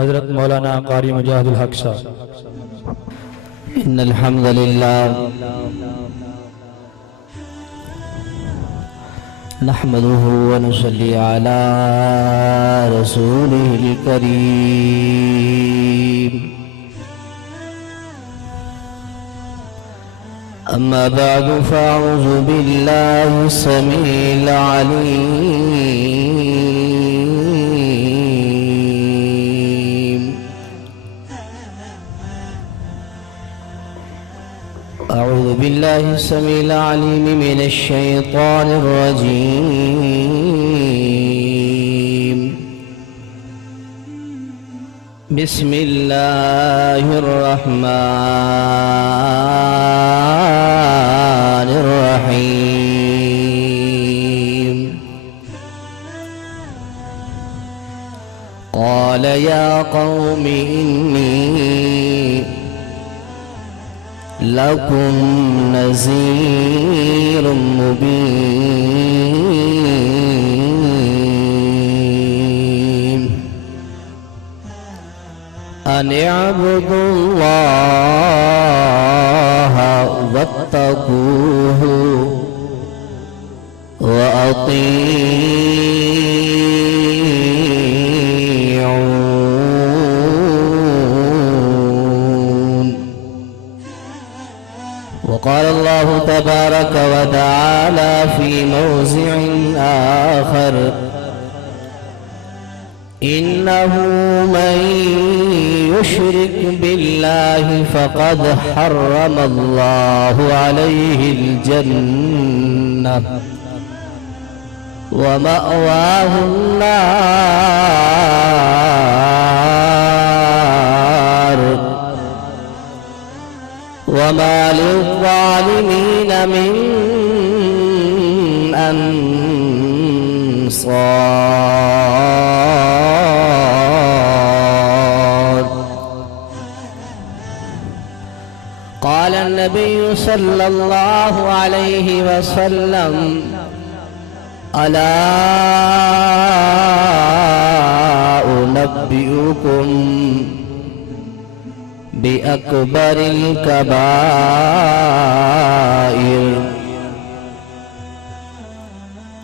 حضرت مولانا قاری مجاہد الحق صاحب۔ ان الحمد لله نحمده ونصلي على رسوله الكريم اما بعد فاعوذ بالله السميع العليم أعوذ بالله السميع العليم من الشيطان الرجيم بسم الله الرحمن الرحيم قال يا قوم إني لكم نذير مبين أن اعبدوا الله واتقوه وأطيعون. وقال الله تبارك وتعالى في موضع آخر إنه من يشرك بالله فقد حرم الله عليه الجنة ومأواه النار وما للظالمين من أنصار. قال النبي صلى الله عليه وسلم ألا أنبئكم بأكبر الكبائر؟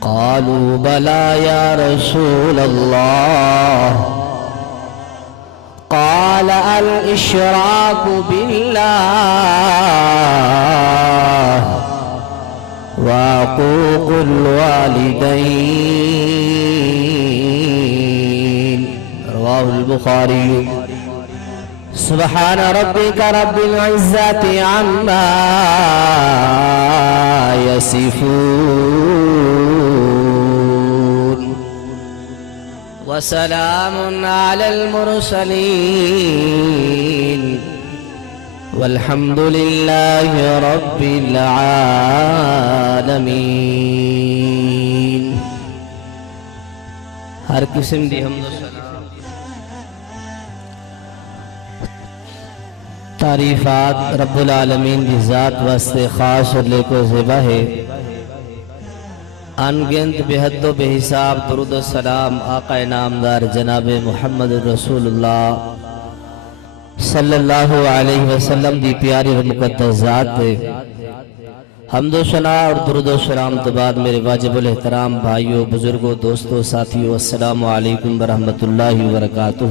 قالوا بلى يا رسول الله. قال الإشراك بالله وعقوق الوالدين. رواه البخاري. سبحان ربك رب العزة عما يصفون وسلام على المرسلين والحمد لله رب العالمين. ہر قسم دی حمد و ثنا تعریفات رب العالمین کی ذات واسطے خاص اور لے کو زیبہ ہے. انگنت بے حد و بے حساب درود و سلام آقا نامدار جناب محمد رسول اللہ صلی اللہ علیہ وسلم دی پیاری و مقدس ذات ہے. حمد و ثنا اور درود و سلام تو بعد میرے واجب الاحترام بھائیوں بزرگوں دوستوں ساتھیوں السلام علیکم ورحمۃ اللہ وبرکاتہ.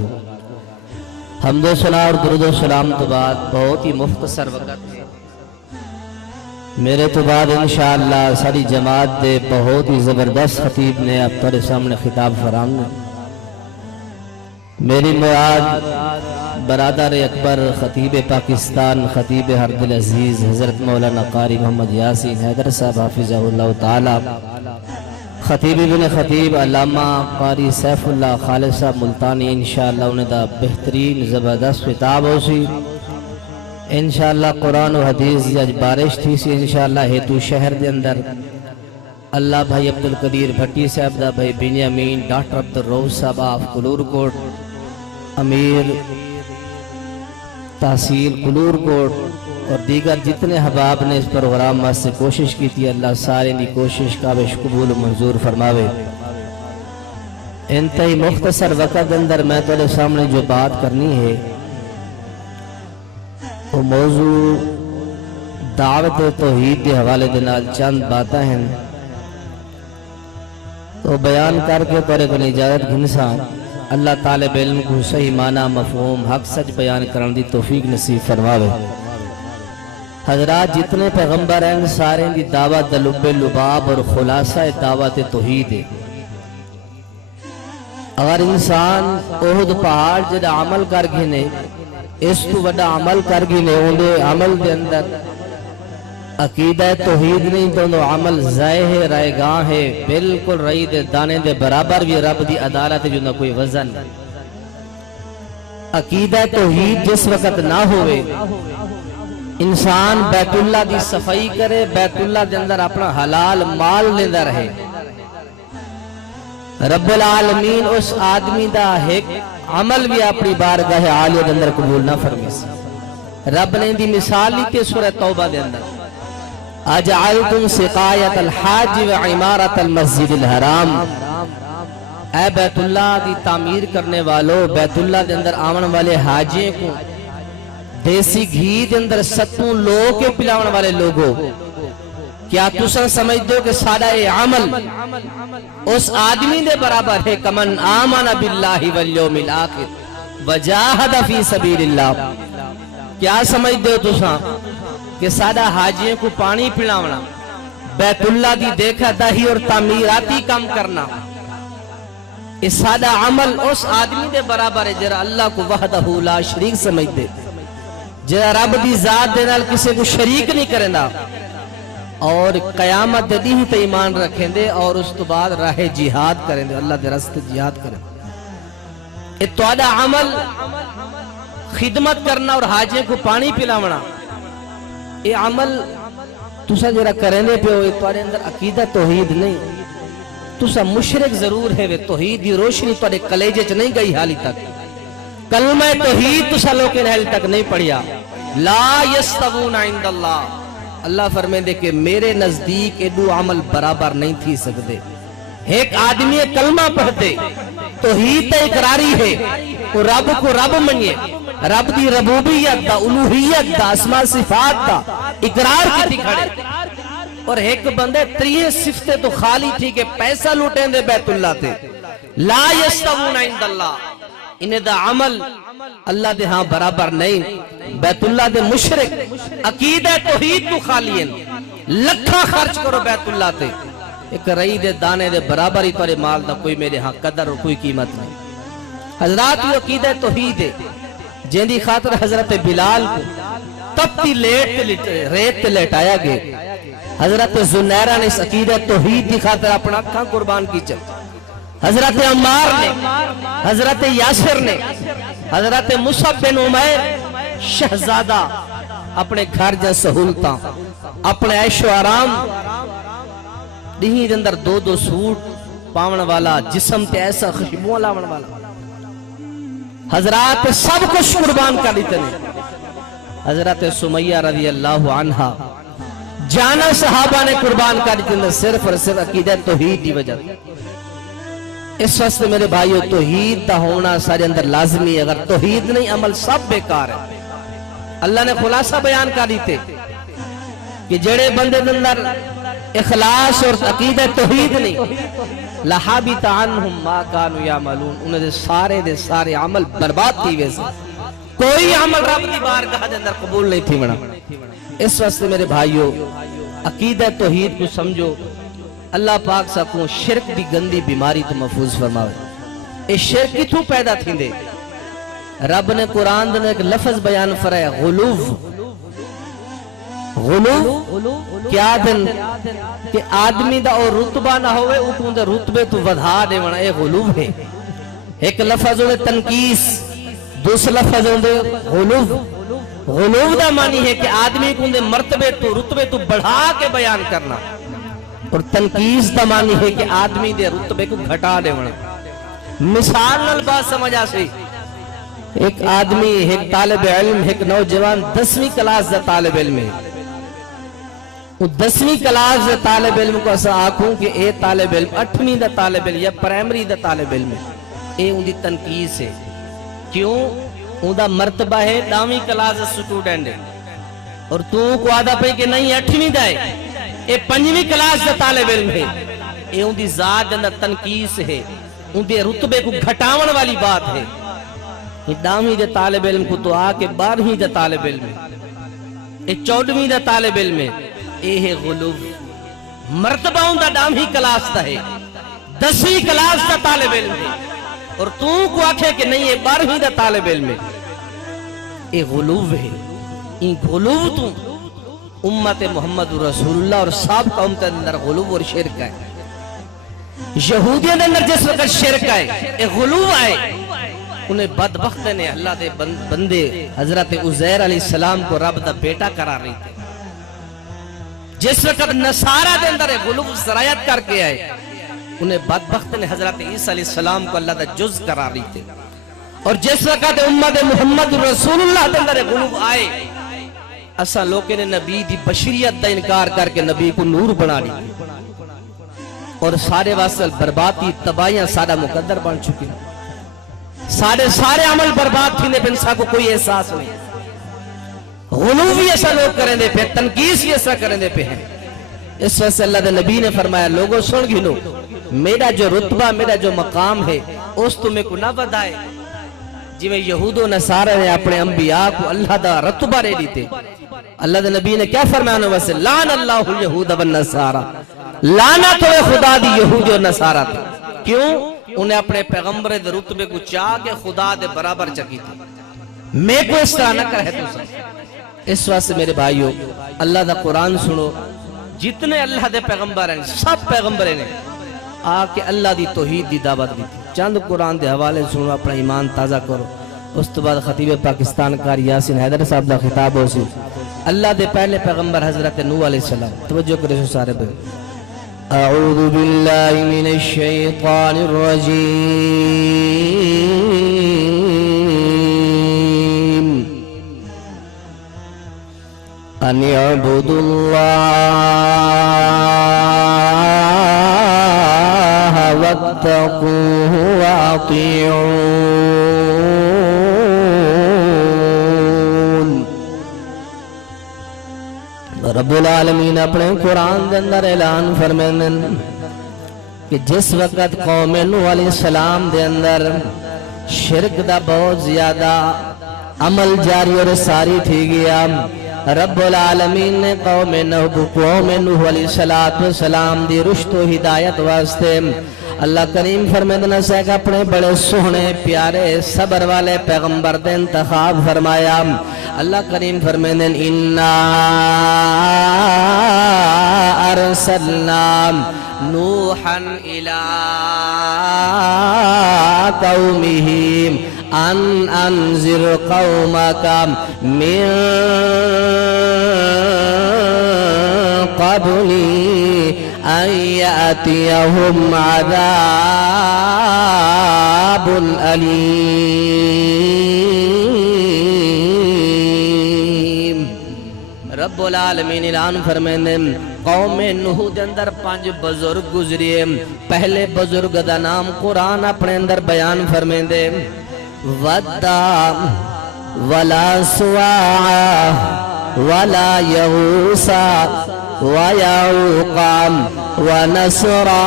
حمد و ثنا اور درود و سلام تو بعد بہت ہی مختصر وقت ہے. میرے تو بعد انشاءاللہ ساری جماعت دے بہت ہی زبردست خطیب نے اب تیرے سامنے خطاب فرمانا. میری مراد برادر اکبر خطیب پاکستان خطیب ہر دل عزیز حضرت مولانا قاری محمد یاسین حیدر صاحب حافظہ اللہ تعالی، خطیب ابن خطیب علامہ قاری سیف اللہ خالد صاحب ملتانی. انشاءاللہ انہیں دا بہترین زبردست خطاب ہو سی. انشاءاللہ قرآن و حدیث جج بارش تھی سی. انشاءاللہ ہیتو شہر دے اندر اللہ بھائی عبدالقدیر بھٹی صاحب دا بھائی بنیامین ڈاکٹر عبدالروف صاحب آف کلور کوٹ امیر تحصیل کلور کوٹ اور دیگر جتنے حباب نے اس پروگرام میں سے کوشش کی تھی، اللہ سارے دی کوشش قابل قبول و منظور فرماوے. انتہائی مختصر وقت اندر میں تیرے سامنے جو بات کرنی ہے وہ موضوع دعوت توحید کے حوالے دے نال چند باتیں ہیں تو بیان کر کے تیرے کو اجازت گھنسا اللہ طالب علم کو صحیح معنی مفہوم حق سچ بیان کرنے دی توفیق نصیب فرماوے۔ حضرات جتنے پیغمبر ہیں سارے دی دعوت لب لباب اور خلاصہ دعوت توحید ہے۔ اگر انسان احد پہاڑ جدا عمل کر گھنے اس تو وڈا عمل کر گھنے اندے عمل دے اندر عقیدہ توحید نہیں تو عمل ضائع ہے رائے گاہ ہے بالکل رئی دے دانے دے برابر بھی رب دی عدالت جو نہ کوئی وزن۔ عقیدہ توحید جس وقت نہ ہوئے انسان بیت اللہ دی صفائی کرے بیت اللہ دے اندر اپنا حلال مال لیندہ رہے رب العالمین اس آدمی دا ایک عمل بھی اپنی بارگاہ عالیہ دے اندر قبول نہ فرمیس۔ رب نے دی مثال لیتے سورہ توبہ دے اندر اجعلتم سقایت الحاج و عمارت المسجد الحرام، اے بیت اللہ دی تعمیر کرنے والو بیت اللہ دے اندر آمن والے حاجیں کو دیسی گھی دے اندر ستوں لوگ کے پلاون والے لوگوں کیا تسا سمجھ دو کہ سادہ عمل اس آدمی دے برابر ہے کمن آمن باللہ والیوم الآخر وجاہد فی سبیل اللہ؟ کیا سمجھ دو تسا کہ سادہ حاجیوں کو پانی پلاونا بیت اللہ دی دیکھا دہی اور تعمیراتی کام کرنا اس سادہ عمل اس آدمی دے برابر ہے جرا اللہ کو وحدہ لا شریک سمجھ دے جرا رب دی ذات دے نال کسی کو شریک نہیں کرنا اور قیامت دی ہی تے ایمان رکھیں دے اور اس تو بعد راہ جہاد کریں دے اللہ دے راستے جہاد کریں دے اتوادہ عمل خدمت کرنا اور حاجے کو پانی پلاونا یہ عمل تسا جرا کریں دے پہ ہوئے توارے اندر عقیدہ توحید نہیں تسا مشرک ضرور ہے وہ توحید دی روشنی توارے کلیجے چ نہیں گئی حالی تک کلمہ توحید تسا لوگ ان حالی تک نہیں پڑھیا لا یستوون عند اللہ اللہ فرمائے دے کہ میرے نزدیک ایڈو عمل برابر نہیں تھی سکتے۔ ایک آدمی کلمہ پڑھتے توحید تا اقراری ہے وہ رب کو رب منیے رب دی ربوبیت دا الوہیت دا اسماء صفات دا اقرار کی تھی کھڑے اور ایک بندے تریہ صفتیں تو خالی تھی کہ پیسہ لوٹیں دے بیت اللہ تے لا یستوون عند اللہ انہیں دا عمل اللہ دے ہاں برابر نہیں بیت اللہ دے مشرک عقیدہ توحید تو خالی ہیں لکھا خرچ کرو بیت اللہ تے ایک رئی دے دانے دے برابر ہی تورے مال دا کوئی میرے ہاں قدر اور کوئی قیمت نہیں۔ حضرات یہ عقیدہ توحید ہے جن دی خاطر حضرت بلال کو تپتی ریت تے لیٹایا گئے حضرت زنیرہ نے اس عقیدہ توحید دی خاطر اپنا اکھاں قربان کی چل حضرت عمار نے حضرت یاسر نے حضرت مصعب بن عمیر شہزادہ اپنے گھر جا سہولتاں اپنے عیش و آرام دہی اندر دو دو سوٹ پاون والا جسم تے ایسا خوشبو لاون والا حضرات سب کچھ قربان کر دیتے ہیں۔ حضرت سمیہ رضی اللہ عنہ جانا صحابہ نے قربان کر دیتے ہیں صرف اور صرف عقیدہ توحید دی وجہ اس وقت میرے بھائیو توحید دا ہونا سارے اندر لازمی ہے اگر توحید نہیں عمل سب بیکار ہے۔ اللہ نے خلاصہ بیان کر دیتے کہ جڑے بندے اندر اخلاص اور عقیدہ توحید نہیں لحابط عنہم ما کانوا یعملون انہیں دے سارے عمل برباد تھی ویسے کوئی عمل رب دی بارگاہ دے اندر قبول نہیں تھی منا۔ اس وقت میرے بھائیو عقیدہ توحید کو سمجھو اللہ پاک سکوں شرک دی گندی بیماری تو محفوظ فرماوے۔ اس شرک کی تو پیدا تھی دے رب نے قرآن دے ایک لفظ بیان فرمایا غلوف غلوف کیا دن کہ آدمی دا اور رتبہ نہ ہوئے اوپن دے رتبے تو ودھا دے ونا اے غلوف ہے۔ ایک لفظ ہوئے تنقیس دوسرا لفظ ہوئے غلوف غلوف دا معنی ہے کہ آدمی کو دے مرتبے تو رتبے تو بڑھا کے بیان کرنا اور تنقیس دا معنی ہے کہ آدمی دے رتبے کو گھٹا دے ونا۔ مثال نال بات سمجھا سے ایک آدمی ایک طالب علم ایک نوجوان 10ویں کلاس دا طالب علم ہے وہ 10ویں کلاس دے طالب علم کو اسا آکھوں کہ اے طالب علم 8ویں دا طالب علم یا پرائمری دا طالب علم اے ان دی تنقید ہے کیوں ان دا مرتبہ ہے 9ویں کلاس دا سٹوڈنٹ ہے اور تو کو آدھا پہ کہ نہیں 8ویں دا ہے اے 5ویں کلاس دا طالب علم ہے اے ان دی ذات اندر تنقید ہے ان دے رتبے کو گھٹاون والی بات ہے 9ویں دے طالب علم کو تو آ کے 12ویں دا طالب علم ہے اے 14ویں دا طالب علم ہے اے ہے غلو مرتبہ ان دا 9ویں کلاس دا ہے 10ویں کلاس دا طالب علم ہے اور تو کو آکھے کہ نہیں یہ 12ویں دا طالب علم ہے اے غلو ہے این غلو تو امت محمد رسول اللہ اور سابقہ امت اندر غلو اور شرک ہے یہودیت اندر جس وقت شرک ہے اے غلو آئے انہیں بدبخت نے اللہ دے بندے حضرت عزیر علیہ السلام کو رب دا بیٹا قرار رہی تھے جس وقت نصارہ دے اندر غلو سرایت کر کے آئے انہیں بدبخت نے حضرت عیسیٰ علیہ السلام کو اللہ دا جز قرار رہی تھے اور جس وقت امت محمد رسول اللہ دے اندر غلو آئے اسا لوگوں نے نبی دی بشریت دا انکار کر کے نبی کو نور بنا لی اور سارے واسل بربادی تباہیاں سارا مقدر بن چکے سارے عمل برباد تھی نے بنسا کو کوئی احساس نہیں غلو بھی ایسا لوگ کریں دے پہ تنقیس بھی ایسا کریں دے پہ ہیں اس وقت اللہ دے نبی نے فرمایا لوگوں سن گھنو میرا جو رتبہ میرا جو مقام ہے اس تمہیں کو نہ بدائے جی میں یہود و نصارہ نے اپنے انبیاء کو اللہ دا رتبہ رے دیتے اللہ دے نبی نے کیا فرمایا انہوں سے لعن اللہ الیہود والنصارہ لعنت ہوئے خدا دی یہود و نصارہ تھے کیوں انہیں اپنے پیغمبر دے رتبے کو چاہ کے خدا دے برابر چکی تھی میں کو اس طرح نہ کرے تو سب اس واسطے میرے بھائیو اللہ دا قرآن سنو جتنے اللہ دے پیغمبر ہیں سب پیغمبر ہیں آکے اللہ دی توحید دی دعوت دی تھی چند قرآن دے حوالے سنو اپنا ایمان تازہ کرو اس تو بعد خطیب پاکستان کار یاسین حیدر صاحب دا خطاب ہو سی اللہ دے پہلے پیغمبر حضرت نوح علیہ السلام توجہ کرے سو سارے بے اعوذ باللہ من الشیطان الرجیم ان اعبدوا اللہ واتقوه واطیعون رب العالمین اپنے قرآن دے اندر اعلان فرمائن کہ جس وقت قوم نوح علیہ السلام دے اندر شرک دا بہت زیادہ عمل جاری اور ساری تھی گیا رب العالمین نے قوم نوح علیہ السلام دی رشد و ہدایت واسطے اللہ کریم فرمیدنا سے کہ اپنے بڑے سونے پیارے صبر والے پیغمبر دے انتخاب فرمایا اللہ کریم فرمیدن اِنَّا ارسلنا نوحا الى قومه ان انذر قومك من قبل ان يأتيهم عذاب أليم رب العالمین اعلان فرمائیں قوم نوح دے اندر 5 بزرگ گزریے پہلے بزرگ دا نام قرآن اپنے اندر بیان فرمائیں دے وَدَّا وَلَا سُوَاعَ وَلَا يَغُوسَ وَيَعُوقَ وَنَسْرًا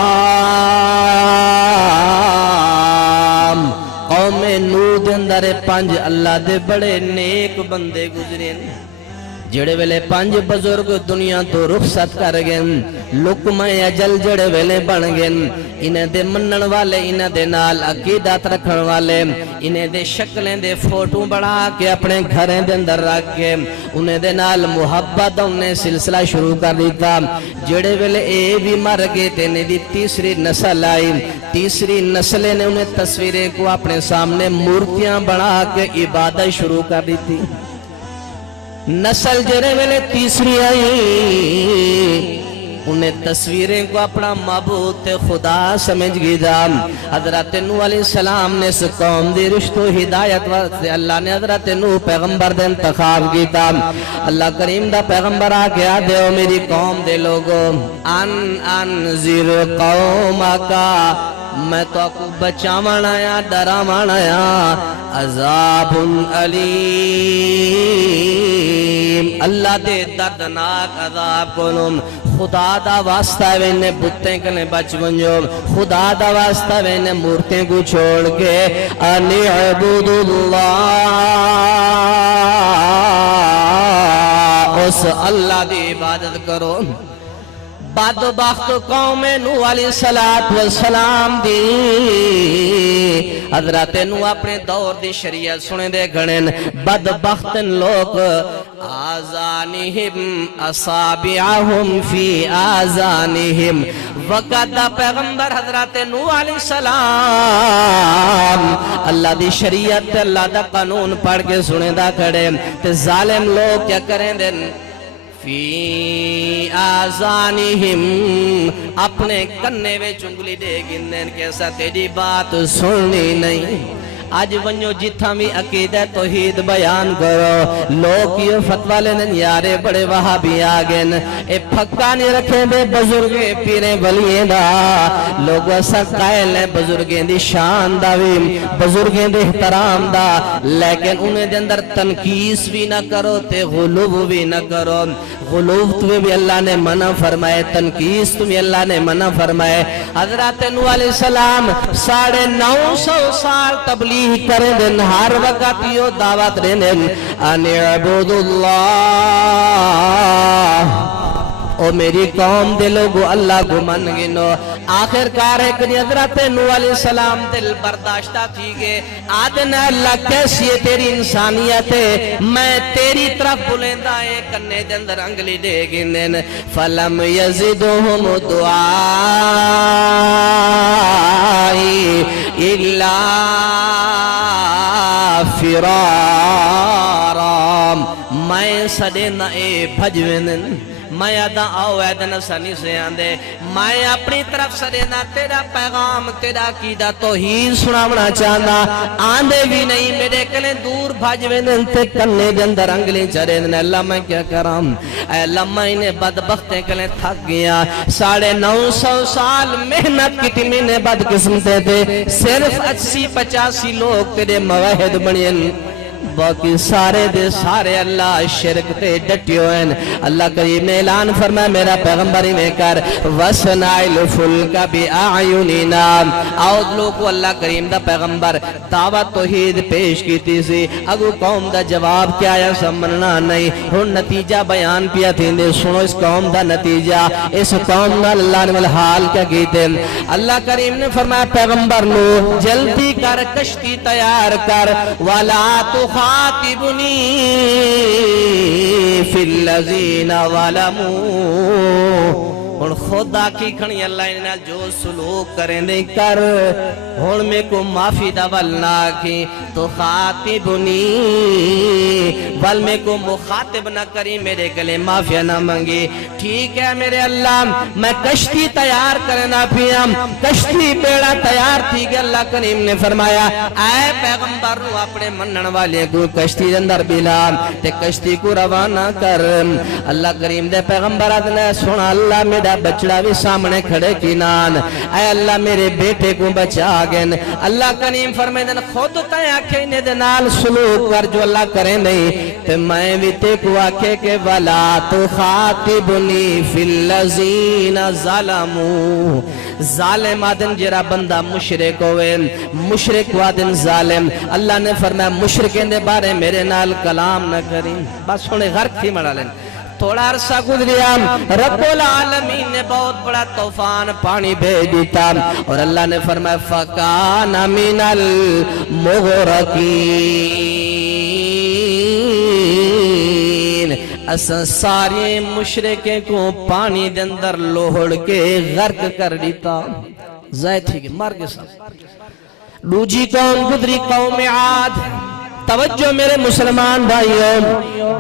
قوم نوح دے اندر 5 اللہ دے بڑے نیک بندے گزرے جڑے ویلے 5 بزرگ دنیا تو رخصت کر گئے لقمہ اجل جڑے ویلے بن گئے انہیں دے منن والے انہیں دے نال عقیدت رکھن والے انہیں دے شکلیں دے فوٹو بڑھا کے اپنے گھریں دے اندر رکھ کے انہیں دے نال محبت انہیں سلسلہ شروع کر دیتا جڑے ویلے اے بھی مر گئے تے انہیں دی تیسری نسل آئی تیسری نسلیں نے انہیں تصویریں کو اپنے سامنے مورتیاں بڑھا کے عبادت شروع کر دیتی نسل جڑے ویلے تیسری آئی انہیں تصویریں کو اپنا معبود خدا سمجھ گیا۔ حضرت نوح علیہ السلام نے اس قوم دی رشت و ہدایت واسطے اللہ نے حضرت نوح پیغمبر دے انتخاب کیتا۔ اللہ کریم دا پیغمبر آگیا دیو میری قوم دے لوگوں انذر قومکا، میں تو کو بچاون آیا ڈراون آیا، عذاب علیم، اللہ دے دردناک عذاب کولم، خدا دا واسطہ وینے بتیں کنے بچ ونجو، خدا دا واسطہ وینے مورتیں کو چھوڑ کے ان اعبد اللہ، اس اللہ دی عبادت کرو۔ بدبخت قوم نوح علیہ السلام دی حضرت نوح اپنے دور دی شریعت سنے دے گھڑن بدبخت لوگ آذانہم اصابعہم فی آذانہم، وقت دا پیغمبر حضرت نوح علیہ السلام اللہ دی شریعت اللہ دا قانون پڑھ کے سنے دا کھڑے تے ظالم لوگ کیا کریں دن فی آذانہم، اپنے کنے میں چنگلی دے گندن کیسا تیری بات سننی نہیں۔ آج ونیو جتھا بھی عقیدہ توحید بیان کرو، لوگ یہ فتوہ لینے یارے بڑے وہابی آگن، اے پھکا نہیں رکھیں دے بزرگیں پیریں ولییں دا، لوگ ایسا قائل ہیں بزرگیں دی شان دا بھی، بزرگیں دی احترام دا، لیکن انہیں دے اندر تنقیس بھی نہ کرو تے غلوب بھی نہ کرو۔ غلوب تمہیں بھی اللہ نے منع فرمائے، تنقیس تمہیں اللہ نے منع فرمائے۔ حضرت نوح علیہ السلام 950 سال تبلیغ کریں دن، ہر وقت یہ دعوت رہنے ان اعبد اللہ، او میری قوم دے لوگو اللہ کو من گنو۔ آخر کار ہے کہ حضرت نوح علیہ السلام دل برداشتہ تھی گے، آدھنا اللہ کیسی ہے تیری انسانیت ہے، میں تیری طرف بلندہ ہے کرنے دے اندر انگلی دے گنن فَلَمْ يَزِدُهُمُ دُعَائِ إِلَّا فِرَارًا، میں سڑے نہ اے بھجوینن، میں آدھا آؤ ایدن سنی سے آندے، میں اپنی طرف سے دینا تیرا پیغام تیرا عقیدہ توحید سناونا چاہنا، آندے بھی نہیں میرے کلیں دور بھاجوے ننتے کرنے دے اندر انگلی چرے دن۔ اللہ میں کیا کرام، اے اللہ میں انہیں بدبختے کلیں تھک گیا، 950 سال محنت کی تیمینے بد قسمتے تھے، صرف 80-85 لوگ تیرے موحد بنین، باقی سارے دے سارے اللہ شرک تے ڈٹیو ہیں۔ اللہ کریم نے اعلان فرمایا میرا پیغمبری میں کر وَسْنَعِ الْفُلْكَ بِأَعْيُنِنَا، آؤ لوگ کو اللہ کریم دا پیغمبر دعوت توحید پیش کی تھی سی، اگو قوم دا جواب کیا ہے سمجھنا نہیں، ہن نتیجہ بیان پیا تھی دے، سنو اس قوم دا نتیجہ، اس قوم دا اللہ نے والحال کیا کیتے ہیں۔ اللہ کریم نے فرمایا پیغمبر نو جلدی کر کشتی تیار کر وَلَا خاطبنی فی الذین ظلموا، اور خدا کی کھنی اللہ انہاں جو سلوک کریں دے کر، اور میں کو معافی دا ولنا کی تو خاطبنی، ول میں کو مخاطب نہ کری میرے گلے معافی نہ منگی، ٹھیک ہے میرے اللہ میں کشتی تیار کرنا پیام، کشتی بیڑا تیار تھی کہ اللہ کریم نے فرمایا اے پیغمبر رو اپنے منن والے کو کشتی اندر بلا تے کشتی کو روانہ کر۔ اللہ کریم دے پیغمبر نے سنا اللہ میرا بچڑا بھی سامنے کھڑے کی نان، اے اللہ میرے بیٹے کو بچا گن۔ اللہ کریم فرمائے دن خود تائیں آکھے انہیں دنال سلوک کر جو اللہ کریں نہیں، تے میں بھی تے کو آکھے کہ وَلَا تُخَاطِبُنِي فِي الَّذِينَ ظَلَمُوا، ظالم آدن جرا بندہ مشرک ہوئے، مشرک آدن ظالم، اللہ نے فرمایا مشرکیں دے بارے میرے نال کلام نہ کریں، بس ہونے غرق تھی مڑا لیں۔ تھوڑا عرصہ گزریا، رب العالمین نے بہت بڑا طوفان پانی بھیج دیتا، اور اللہ نے فرمایا فَكَانَ مِنَ الْمُغْرَقِينَ، اساں سارے مشرکیں کو پانی دے اندر لوہڑ کے غرق کر دیتا، ضائع تھی گئے مار کے ساتھ۔ دوجی قوم گزری قوم عاد، توجہ میرے مسلمان بھائیوں،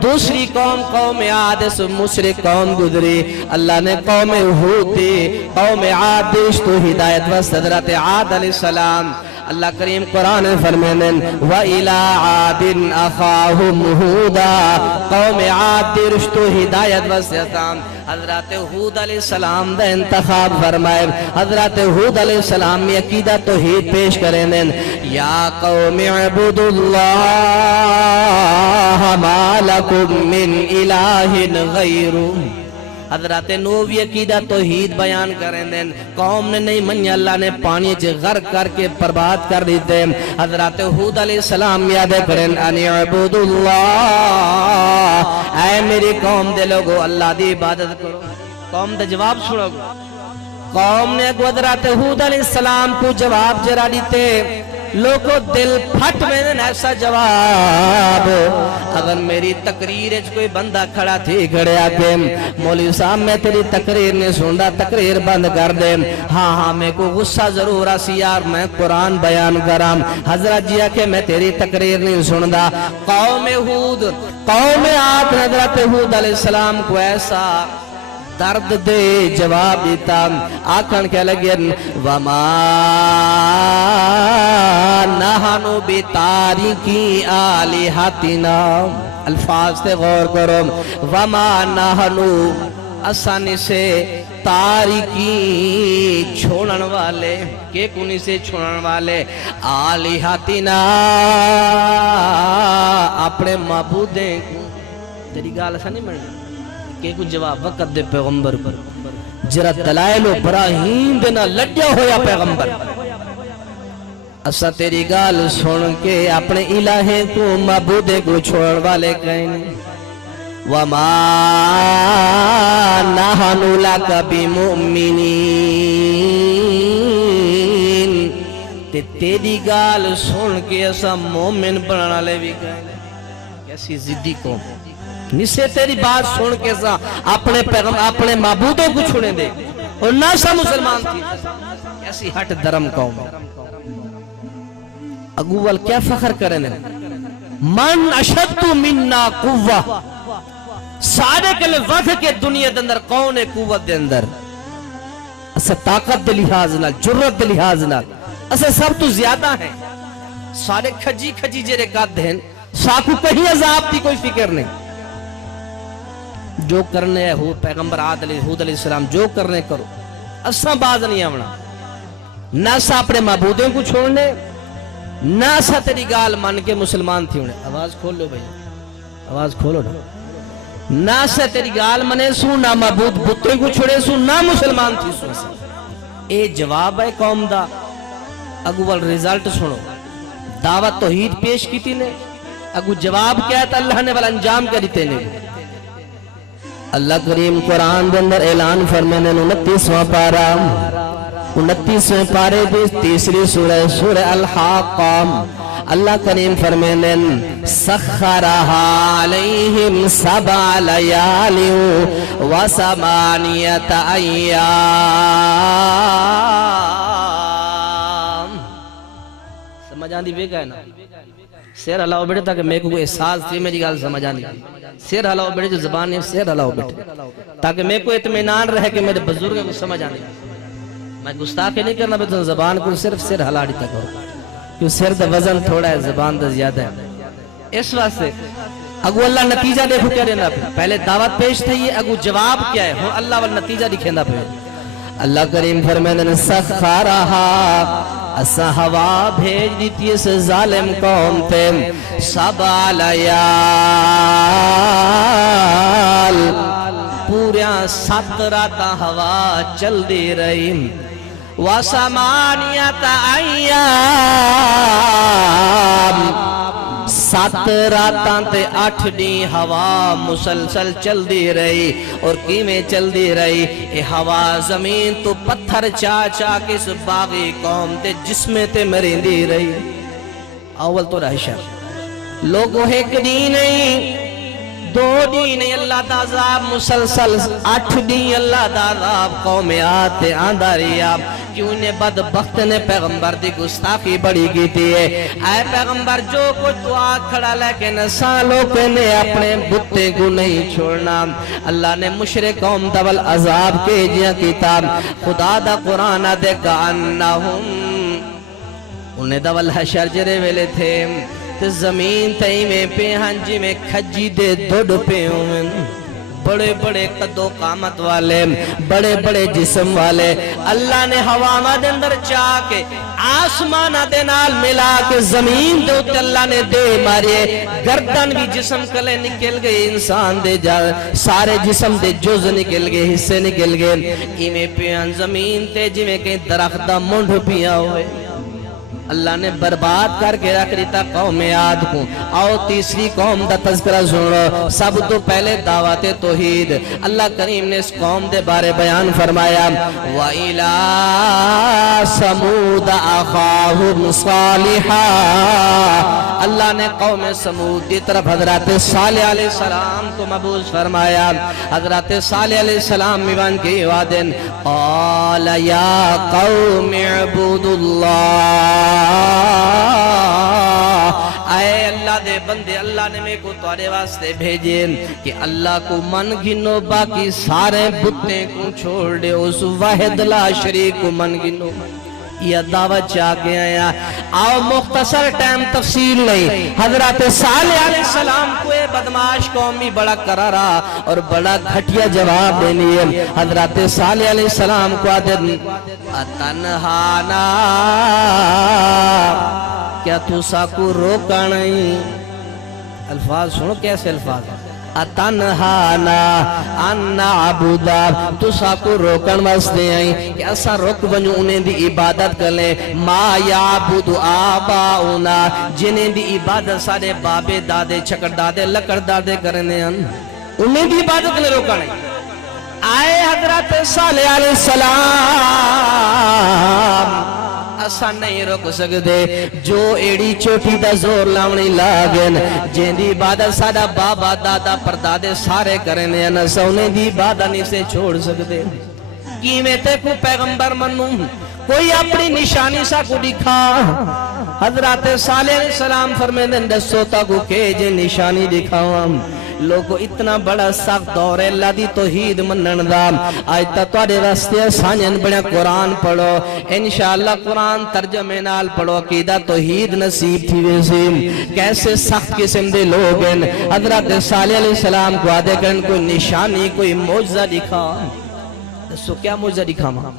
دوسری قوم قوم عاد سے مشرک قوم گزری، اللہ نے قوم ہود دی، قوم عاد دیش تو ہدایت وست حضرت عاد علیہ السلام۔ اللہ کریم قرآن فرمائیں وَإِلَىٰ عَادٍ أَخَاهُمْ هُودًا، قوم عاد دی رشتو ہدایت وسیعتام حضرت ہود علیہ السلام دا انتخاب فرمائے۔ حضرت ہود علیہ السلام میں عقیدہ توحید پیش کریں دیں، یا قوم اعبدوا اللہ ما لکم من الہ غیرہ۔ حضرت نوح بھی عقیدہ توحید بیان کریں دیں، قوم نے نہیں منیا، اللہ نے پانی چے غرق کر کے برباد کر دیتے۔ حضرت ہود علیہ السلام یاد کریں ان اعبدوا اللہ، اے میری قوم دے لوگو اللہ دی عبادت کرو۔ قوم دا جواب سنو، قوم نے حضرت ہود علیہ السلام کو جواب جرا دیتے، لوگو دل پھٹ میں ایسا جواب۔ اگر میری تقریر کوئی بندہ کھڑا تھی کھڑے آکے مولوی صاحب میں تیری تقریر نہیں سندا، تقریر بند کر دے، ہاں میں کو غصہ ضرور آسی یار میں قرآن بیان کرام، حضرت جی کہ میں تیری تقریر نہیں سندا۔ قوم ہود قوم عاد حضرت ہود علیہ السلام کو ایسا درد دے جواب دیتا، آکھن کے لگن وَمَا نَحْنُ بِتَارِكِي آلِهَتِنَا، الفاظ تے غور کرو، وَمَا نَحْنُ آسانی سے تاریکی چھوڑن والے، کہ کنی سے چھوڑن والے، آلِهَتِنَا اپنے معبودیں کو۔ تیری گال ایسا نہیں مڑی کہ کوئی جواب وقت دے پیغمبر پر، جرا دلائل و براہیم دینا لڈیا ہویا پیغمبر، اسا تیری گال سن کے اپنے الہے کو معبودے کو چھوڑ والے کہیں۔ وَمَا نَحْنُ لَكَ بِمُؤْمِنِينَ، تیری گال سن کے اسا مومن بنانا لے بھی کہیں۔ کیسی ضدی قوم، نسے تیری بات سن کے سا اپنے پیغمبر اپنے معبودوں کو چھوڑیں دے، اور نہ سا مسلمان تھی۔ کیسی ہٹ درم قوم۔ اگوال کیا فخر کریں دے، من اشد مننا قوہ، سارے کے لئے وقت کے دنیا دے اندر کون ہے قوت دے اندر، اسے طاقت دے لحاظ نال، جرت دے لحاظ نال اسے سب تو زیادہ ہیں، سارے کھجی کھجی جرے قد ہیں، ساکو کہیں عذاب تھی کوئی فکر نہیں۔ جو کرنے ہے پیغمبر ہود علیہ السلام جو کرنے کرو، اساں باز نہیں آونا، نہ سا اپنے معبودوں کو چھوڑنے، نہ سا تیری گال مان کے مسلمان تھی انہیں۔ آواز کھول لو بھائی، آواز کھولو نہ سا تیری گال منے سو، نہ معبود بتوں کو چھوڑے سو، نہ مسلمان تھی سو۔ اے جواب ہے قوم دا، اگوال رزلٹ سنو، دعوت توحید پیش کی تھی نے، اگو جواب کیا ہے اللہ نے والا انجام کیا دیتے نے۔ اللہ کریم قرآن دے اندر اعلان فرمانے 29واں پارہ 29ویں پارے دی تیسری سورہ الحاقہ، اللہ کریم فرمانے سخرہا علیہم 7 لیال و 8 ایام۔ سمجھ آن دی بے گئے نا، سیر ہلاؤ بیٹے تاکہ میں کو احساس تھی میری گال سمجھ آنی، سیر ہلاؤ بیٹے جو زبان ہے سیر ہلاؤ بیٹے تاکہ میں کو اطمینان رہے کہ میرے بزرگوں کو سمجھ آنی۔ میں گستاخی نہیں کرنا بیٹے زبان کو صرف سیر ہلا دیتا کرو، کیوں سیر دا وزن تھوڑا ہے، زبان دا زیادہ ہے۔ اس واسطے اگو اللہ نتیجہ دیکھو کیا دینا پہ، پہلے دعوت پیش تھی ہے، اگو جواب کیا ہے، اللہ والا نتیجہ دکھینا پہ۔ اللہ کریم فرمائے سخرہا، اسا ہوا بھیج دیتی اس ظالم قوم تے 7 لیال، پوریا 7 راتاں ہوا چل دی رہی، و 8 ایام، 7 راتاں تے 8 دن ہوا مسلسل چل دی رہی، اور کیمیں چل دی رہی، اے ہوا زمین تو پتھر چا چا کے اس باغی قوم تے جسمیں تے مرین دی رہی۔ اول تو رہشہ لوگوں ایک دن نہیں دو دین اللہ دا عذاب مسلسل 8 دین اللہ دا عذاب قوم عاد تے آندا رہیا کیوں نے بدبخت نے پیغمبر دی گستاخی بڑی کی تھی اے پیغمبر جو کچھ تو آگ کھڑا لیکن سالوں کے نے اپنے بتے کو نہیں چھوڑنا اللہ نے مشرک قوم دول عذاب کے جیا کتاب خدا دا قرآن دے کانہم انہیں دول حشر جرے ویلے تھے تو زمین تئی میں پہ ہنجی میں کھجی دے دوڑ پہ ہوں بڑے بڑے قد و قامت والے بڑے بڑے جسم والے اللہ نے ہوا دے اندر چاہ کے آسمانہ دے نال ملا کے زمین دے اتے اللہ نے دے مارے گردن بھی جسم کلے نکل گئے انسان دے جا سارے جسم دے جز نکل گئے حصے نکل گئے ایمیں پیان زمین تے جی میں کہیں درخت دا منڈ پیا ہوئے اللہ نے برباد کر کے رکھ دیتا قوم عاد کو آؤ تیسری قوم دا تذکرہ سنو سب تو پہلے دعوت توحید اللہ کریم نے اس قوم دے بارے بیان فرمایا وَإِلَىٰ سَمُودَ أَخَاهُمْ صَالِحًا اللہ نے قوم سمود دی طرف حضرت صالح علیہ السلام کو مبعوث فرمایا حضرت صالح علیہ السلام میوان کی وعدن قال یا قوم اعبدوا اللہ اے اللہ دے بندے اللہ نے میں کو تورے واسطے بھیجے کہ اللہ کو من گنو باقی سارے بتیں کو چھوڑ دے اس واحد لا شریک کو من گنو یہ دعوت چاہ کے آیا آؤ مختصر ٹائم تفصیل نہیں حضرت صالح علیہ السلام کو اے بدماش قومی بڑا کرارا اور بڑا گھٹیا جواب دینی ہے حضرت صالح علیہ السلام کو آدھر اتنہانا کیا تو ساکو روکا نہیں الفاظ سنو کیسے الفاظ اتنہانا ان نعبدا تو ساکو روکن واسطے آئیں کہ ایسا رک بنو انہیں دی عبادت کر لیں ما یعبد آباؤنا جنہیں دی عبادت سارے بابے دادے چکر دادے لکڑ دادے کرنے انہیں دی عبادت نے روکا نہیں آئے حضرت صالح علیہ السلام اسا نہیں روک سکتے جو ایڑی چوٹی دا زور لاؤنی لاغن جن دی عبادت ساڑا بابا دادا پردادے سارے کرنے ہیں نسا انہیں دی عبادت نہیں سے چھوڑ سکتے قیمتے کو پیغمبر منوں کوئی اپنی نشانی سا کو دکھا حضرت صالح علیہ السلام فرمیدن دسوتا کو کیجے نشانی دکھاؤں لوگو اتنا بڑا سخت دور ہے اللہ دی توحید منن دا آج تا توڑے واسطے سانین بڑا قرآن پڑھو انشاءاللہ قرآن ترجمے نال پڑھو عقیدہ توحید نصیب تھی ویسے کیسے سخت قسم دے لوگ ہیں حضرت صالح علیہ السلام کو آدھے کرن کوئی نشانی کوئی معجزہ دکھا دسو کیا معجزہ دکھا ماں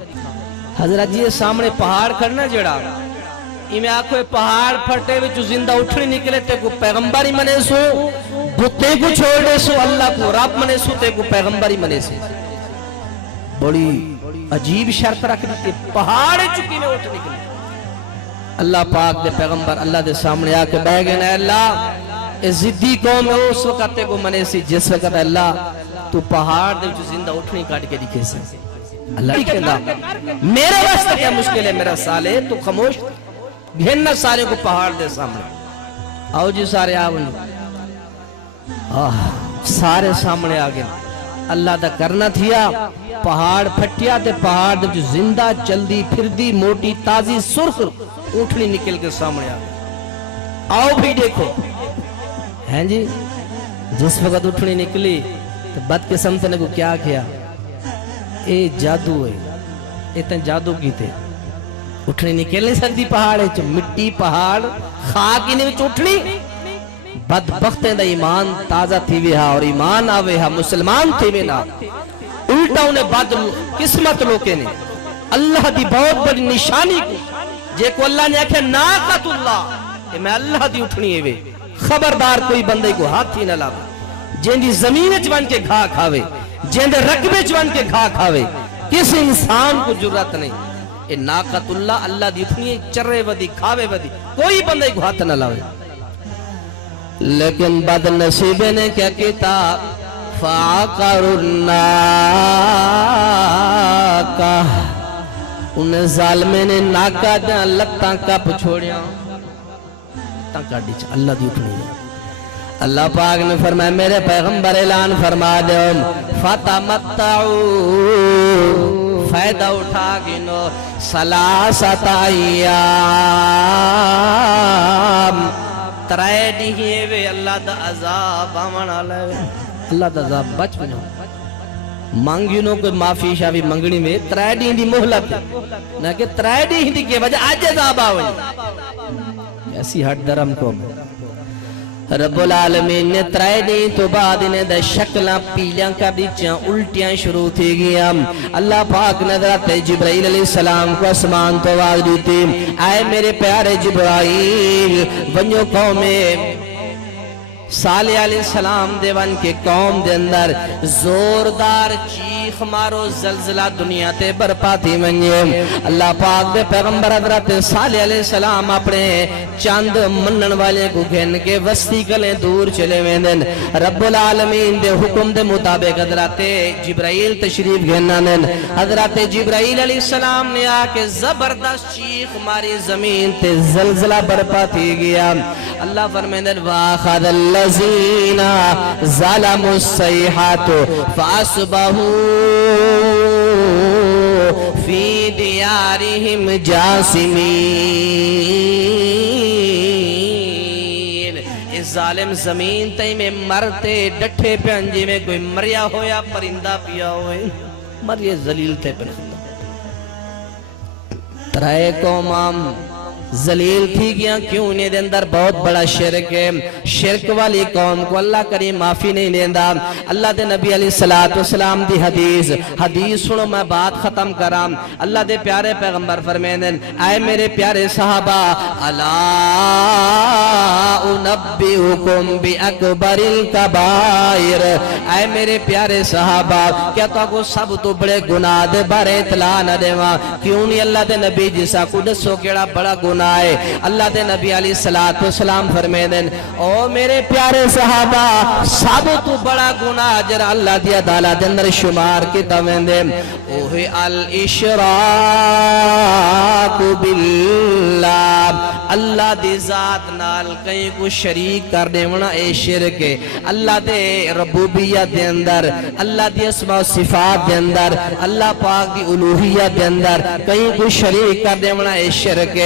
حضرت جی سامنے پہاڑ کرنا جڑا میں آکھو پہاڑ پھٹے وچ زندہ اٹھنے نکلے تے کو پیغمبری منے سو بتے کو چھوڑ دے سو اللہ کو رب منے سو تے کو پیغمبری منے سے بڑی عجیب شرط رکھ دیتے پہاڑ چکی میں اٹھ نکلے اللہ پاک دے پیغمبر اللہ دے سامنے آکے بہ گئے نا اللہ اس زدی قوم ہے اس وقت کو منے سی جس وقت اللہ تو پہاڑ دے جو زندہ اٹھنی کاٹ کے دکھے سے اللہ کہنا میرے واسطے کیا مشکل ہے میرا سالے تو خاموش گھننا سارے کو پہاڑ دے سامنے آؤ جی سارے آؤں سارے سامنے آگے اللہ دا کرنا تھیا پہاڑ پھٹیا تے پہاڑ دے جو زندہ چل دی پھر دی موٹی تازی سرخ اٹھنی نکل کے سامنے آگے آؤ بھی دیکھو ہیں جی جس وقت اٹھنی نکلی تو بد قسمت نے کو کیا کیا اے جادو ہے اتنے جادو کی تھے اٹھنی نکل نہیں سکتی پہاڑ ہے مٹی پہاڑ خاک انہیں وچ اٹھنی بدبختیں دا ایمان تازہ تھی بھی ہاں اور ایمان آوے ہاں مسلمان تھی بھی نا الٹا انہیں بعد قسمت لوکے نے اللہ دی بہت بڑی نشانی کو جے کو اللہ نے آکھے ناقت اللہ کہ میں اللہ دی اٹھنی ہے خبردار کوئی بندے کو ہاتھ ہی نہ لاؤ جن دی زمین چوان کے گھا کھاوے جن دے رقبے چوان کے گھا کھاوے کس انسان کو جرات نہیں اے ناقت اللہ اللہ دی اٹھنی چرے ودی کھاوے ودی کوئی بندے کو ہاتھ نہ لاوے لیکن بد نصیبے نے کیا کیتا فَعَقَرُ النَّاقَ انہیں ظالمے نے ناکا جہاں لگتاں کا پچھوڑیاں لگتاں کا ڈیچ اللہ دی اٹھنی اللہ پاک نے فرمایا میرے پیغمبر اعلان فرما دو فتمتعو فائدہ اٹھا گنو ثلاثت ایام ترائے دیئے وے اللہ دا عذاب آمنا لے اللہ دا عذاب بچ بنو مانگینوں کوئی معافی شافی منگنی میں ترائے دیں دی محلت نہ کہ ترائے دیں دی کے وجہ آج عذاب آوئی ایسی ہٹ درم کو رب العالمین نے ترائے دیں تو بعد انہیں دا شکلہ پیلیاں کا دیچیاں الٹیاں شروع تھی گیا اللہ پاک نظرات جبرائیل علیہ السلام کو اسمان تو آواز دیتی آئے میرے پیارے جبرائیل ونیو قوم صالح علیہ السلام دیوان کے قوم دے اندر زوردار چیخ مارو زلزلہ دنیا تے برپاتی منجے اللہ پاک دے پیغمبر حضرت صالح علیہ السلام اپنے چاند منن والے کو گھن کے وستی کلیں دور چلے ویندن رب العالمین دے حکم دے مطابق حضرت جبرائیل تشریف گھنانن حضرت جبرائیل علیہ السلام نے آکے زبردست چیخ ماری زمین تے زلزلہ برپاتی گیا اللہ فرمیندن وَآخَذَ الَّذِينَ ظَلَمُوا الصَّيْحَةُ فَأَصْبَحُوا فِي دِيَارِهِمْ جَاثِمِينَ اس ظالم زمین تے میں مرتے ڈٹھے پہنجی میں کوئی مریا ہویا پرندہ پیا ہوئے مریے ذلیل تے پرندہ ترائے قومام ذلیل تھی گیا کیوں انہیں دے اندر بہت بڑا شرک ہے شرک والی قوم کو اللہ کریم معافی نہیں دیندہ اللہ دے نبی علیہ السلام دی حدیث سنو میں بات ختم کرام اللہ دے پیارے پیغمبر فرمیندن آئے میرے پیارے صحابہ الا انبئکم باکبر الکبائر آئے میرے پیارے صحابہ کیا تو کو سب تو بڑے گناہ دے بارے اطلاع نہ دیواں کیوں نہیں اللہ دے نبی جیسا کو دسو کیڑا بڑا گناہ ہے اللہ دے نبی علیہ السلام فرمیدن او میرے پیارے صحابہ سب تو بڑا گناہ جر اللہ دیا دالا دندر شمار کی تویندن اوہی الاشراک باللہ اللہ دی ذات نال کہیں کو شریک کر دے ونا اے شرک اللہ دے ربوبیت دے اندر اللہ دی اسماء و صفات دے اندر اللہ پاک دی الوہیت دے اندر کہیں کو شریک کر دے ونا اے شرک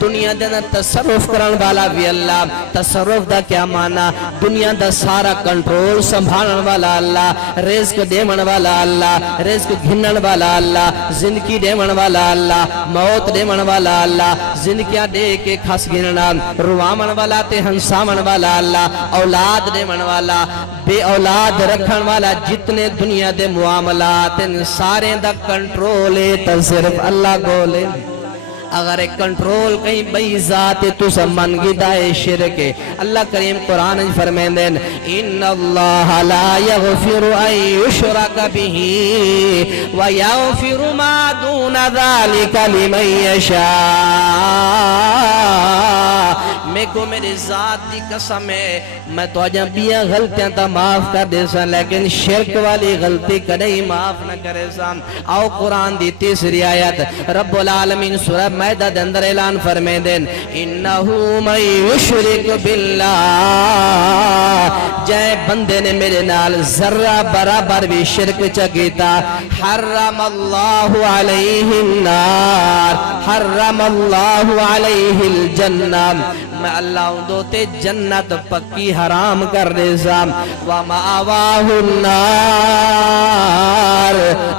دنیا دے اندر تصرف کرن والا بھی اللہ تصرف دا کیا معنی دنیا دا سارا کنٹرول سنبھالن والا اللہ رزق دیمن والا اللہ رزق گھنن والا اللہ زندگی دیمن والا اللہ موت دیمن والا اللہ زندگیاں دے کے خاص گننا روامن والا تے ہنسامن والا اللہ اولاد دیمن والا بے اولاد رکھن والا جتنے دنیا دے معاملات ان سارے دا کنٹرول ہے صرف اللہ کو لے اگر ایک کنٹرول کہیں بئی ذات تو سمن گدائے شرک اللہ کریم قرآن فرمیندن ان اللہ لا یغفر ان یشرک به ویغفر ما دون ذالک لمن یشاء میں کو میری ذات دی قسم ہے میں تو آجاں بیاں غلطیاں تا معاف کر دے سا لیکن شرک والی غلطی کدئی معاف نہ کرے سا آؤ قرآن دی تیسری آیت رب العالمین سورہ میدہ دے اندر اعلان فرمے دین انہو من یشرک باللہ جائے بندے نے میرے نال ذرہ برابر بھی شرک چکیتا حرم اللہ علیہ النار حرم اللہ علیہ الجنہ میں اللہ ہوں دوتے جنت پکی حرام کر دے سا وَمَأَوَاهُ النَّارِ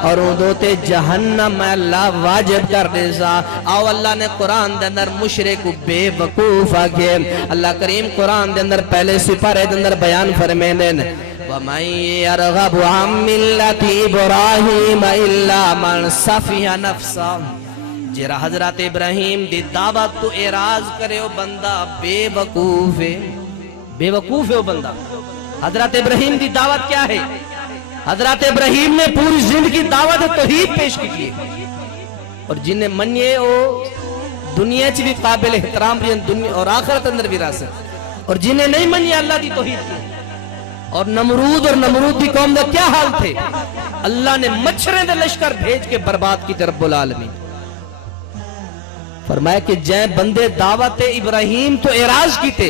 اور ہوں دوتے جہنم میں اللہ واجب کر دے سا آو اللہ نے قرآن دے اندر مشرک بے وقوف آگے اللہ کریم قرآن دے اندر پہلے سپارے دے اندر بیان فرمیندن وَمَنْ يَرْغَبُ عَنْ مِلَّةِ إِبْرَاهِيمَ إِلَّا مَنْ صَفِحَ نَفْسَهُ جرا حضرت ابراہیم دی دعوت تو اعراض کرے وہ بندہ بے وقوف ہے وہ بندہ حضرت ابراہیم دی دعوت کیا ہے حضرت ابراہیم نے پوری زندگی دعوت توحید پیش کی اور جنہیں منیے وہ دنیا چی بھی قابل احترام بھی اور آخرت اندر بھی راست اور جنہیں نہیں منیے اللہ دی توحید کی اور نمرود دی قوم دا کیا حال تھے اللہ نے مچھریں دے لشکر بھیج کے برباد کی رب العالمین فرمایا کہ جائیں بندے دعوت ابراہیم تو اعراض کی تھے